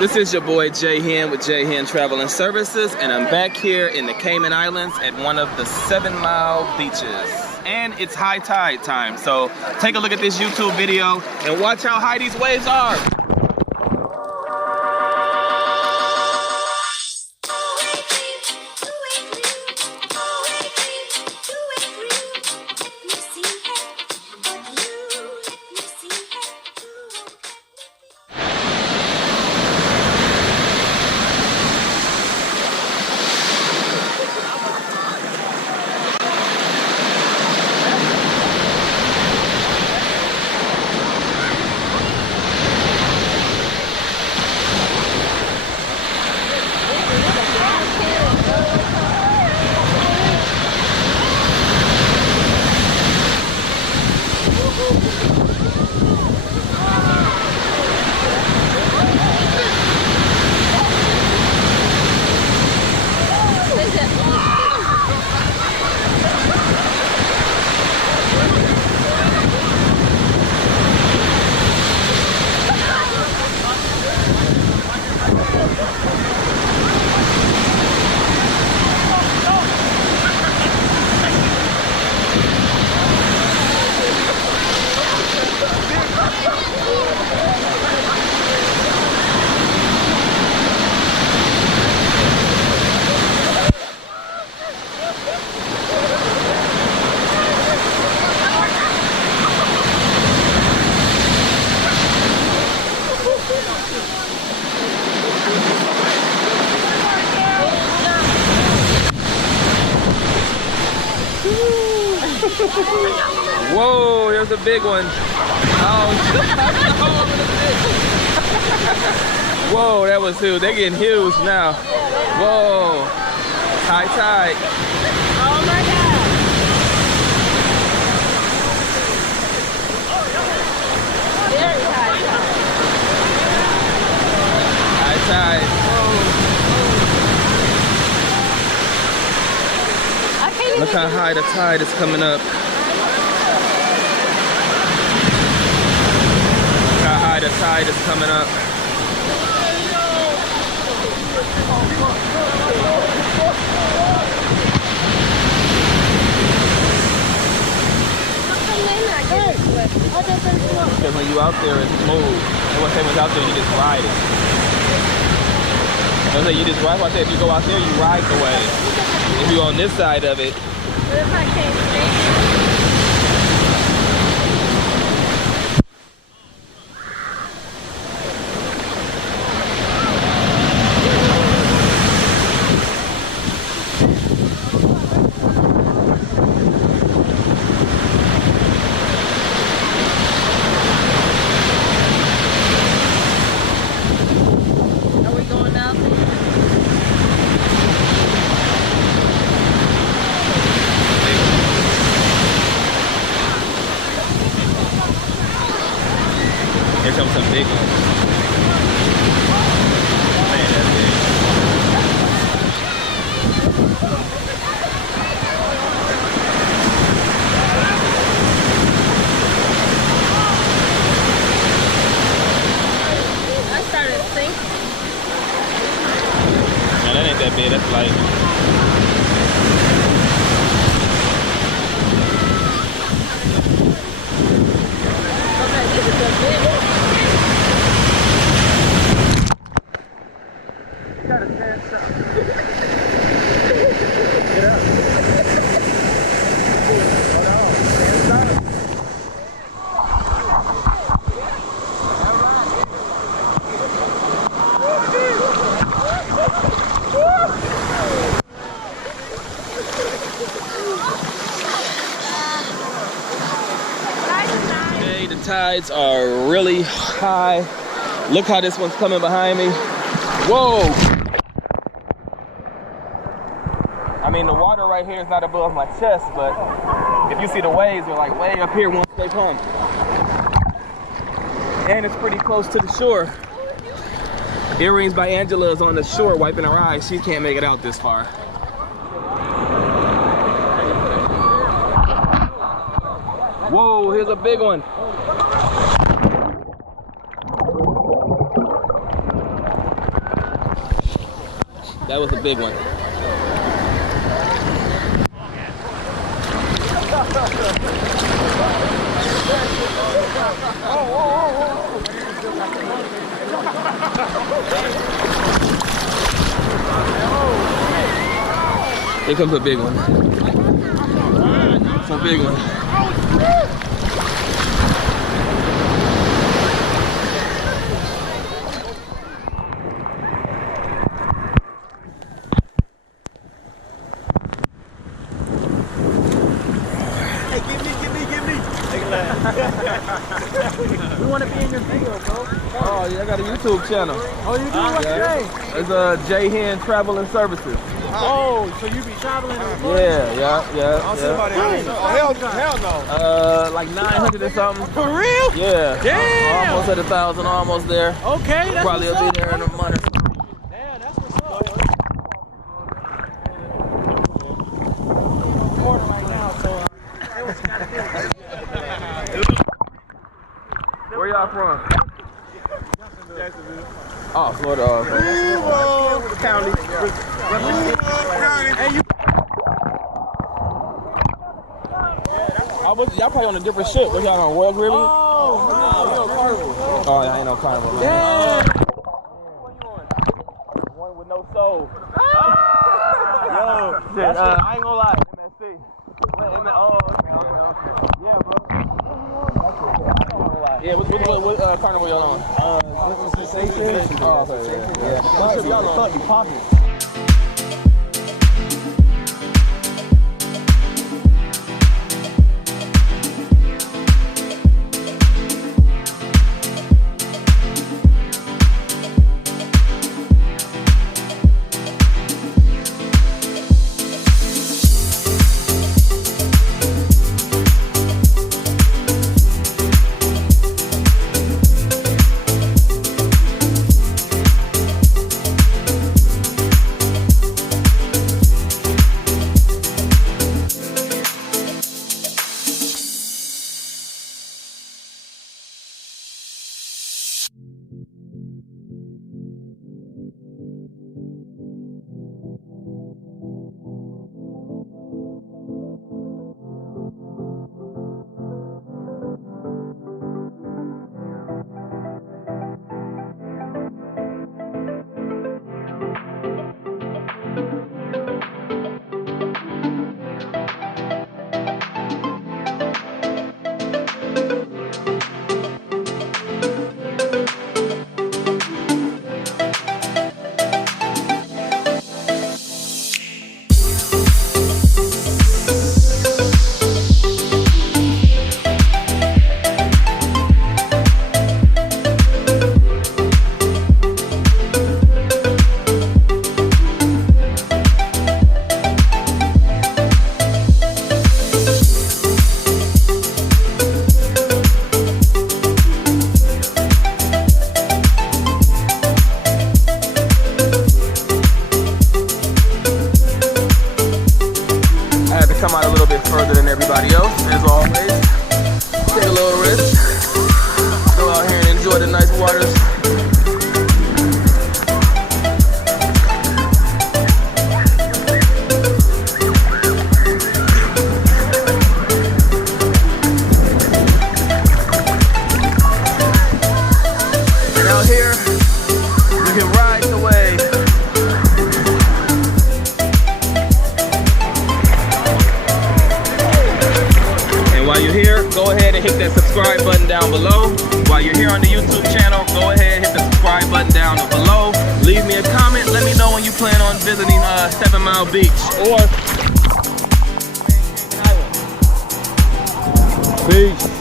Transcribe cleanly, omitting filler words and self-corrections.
This is your boy J-Hen with J-Hen Travel and Services, and I'm back here in the Cayman Islands at one of the 7 Mile beaches. And it's high tide time, so take a look at this YouTube video and watch how high these waves are. Whoa, here's a big one. Oh, whoa, that was huge. They're getting huge now. Whoa, high tide. Oh my God. Very high tide. High tide. Look how high the tide is coming up. Look how high the tide is coming up. Because when you out there, it's smooth. And once everyone's out there, you just ride it. I say you just ride out there. If you go out there, you ride the wave. If you're on this side of it. What if I can't see? Are we going out there? Here comes some big ones. Man, that's big. I started sinking. No, that ain't that big. That's light. Okay, this is a big one. Got a chance up. Get up. Hold on. Stand up. Okay, the tides are really high. Look how this one's coming behind me. Whoa! I mean, the water right here is not above my chest, but if you see the waves, they're like way up here once they come. And it's pretty close to the shore. Earrings by Angela is on the shore wiping her eyes. She can't make it out this far. Whoa, here's a big one. That was a big one. Here comes a big one. It's a big one. Hey, give me. We want to be in your video, bro. Oh yeah, I got a YouTube channel. Oh, you do? What's your name? It's J-Hen Travel and Services. Oh, so you be traveling? Yeah. Hell no. Like 900 or something. For real? Yeah. Damn. Almost at 1,000, almost there. Okay, that's Probably what's will up. be there in a month or so. Damn, that's what's up. Right now, so Where y'all from? Oh, Florida. Oh, okay. County. Hey, you. Y'all probably on a different ship. What y'all on, Royal Caribbean? Oh, no, we on Carnival. Oh, yeah, I ain't no Carnival. Man. Yeah. One with no soul. Yo, Shit, I ain't gonna lie. MSC. Okay. Yeah, bro. Yeah, what Carnival y'all on? Sensation. Oh, okay, yeah. Y'all on popping. Come out a little bit further than everybody else, as always. Take a little risk. Go out here and enjoy the nice waters. And out here, you can ride the wave. While you're here, go ahead and hit that subscribe button down below. While you're here on the YouTube channel, go ahead and hit the subscribe button down below. Leave me a comment. Let me know when you plan on visiting 7 Mile Beach or Peace.